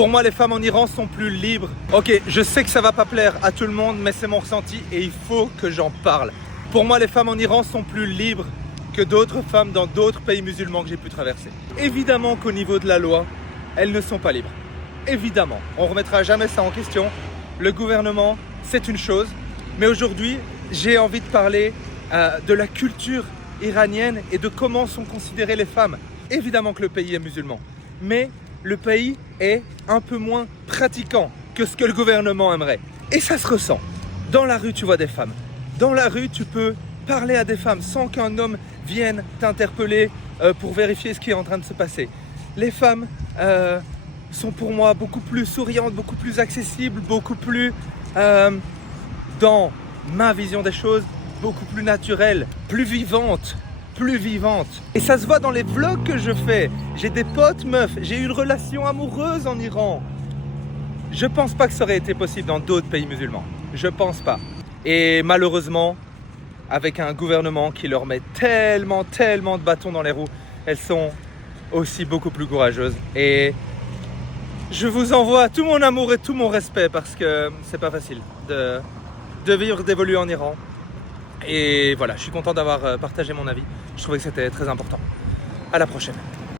Pour moi, les femmes en Iran sont plus libres. Ok, je sais que ça va pas plaire à tout le monde, mais c'est mon ressenti et il faut que j'en parle. Pour moi, les femmes en Iran sont plus libres que d'autres femmes dans d'autres pays musulmans que j'ai pu traverser. Évidemment qu'au niveau de la loi, elles ne sont pas libres. Évidemment, on ne remettra jamais ça en question. Le gouvernement, c'est une chose, mais aujourd'hui, j'ai envie de parler de la culture iranienne et de comment sont considérées les femmes. Évidemment que le pays est musulman, mais le pays est un peu moins pratiquant que ce que le gouvernement aimerait. Et ça se ressent. Dans la rue, tu vois des femmes. Dans la rue, tu peux parler à des femmes sans qu'un homme vienne t'interpeller pour vérifier ce qui est en train de se passer. Les femmes sont pour moi beaucoup plus souriantes, beaucoup plus accessibles, beaucoup plus, dans ma vision des choses, beaucoup plus naturelles, plus vivantes. Et ça se voit dans les vlogs que je fais. J'ai des potes meufs, j'ai eu une relation amoureuse en Iran. Je pense pas que ça aurait été possible dans d'autres pays musulmans. Je pense pas. Et malheureusement, avec un gouvernement qui leur met tellement de bâtons dans les roues, elles sont aussi beaucoup plus courageuses. Et je vous envoie tout mon amour et tout mon respect parce que c'est pas facile de vivre, d'évoluer en Iran. Et voilà, je suis content d'avoir partagé mon avis. Je trouvais que c'était très important. À la prochaine.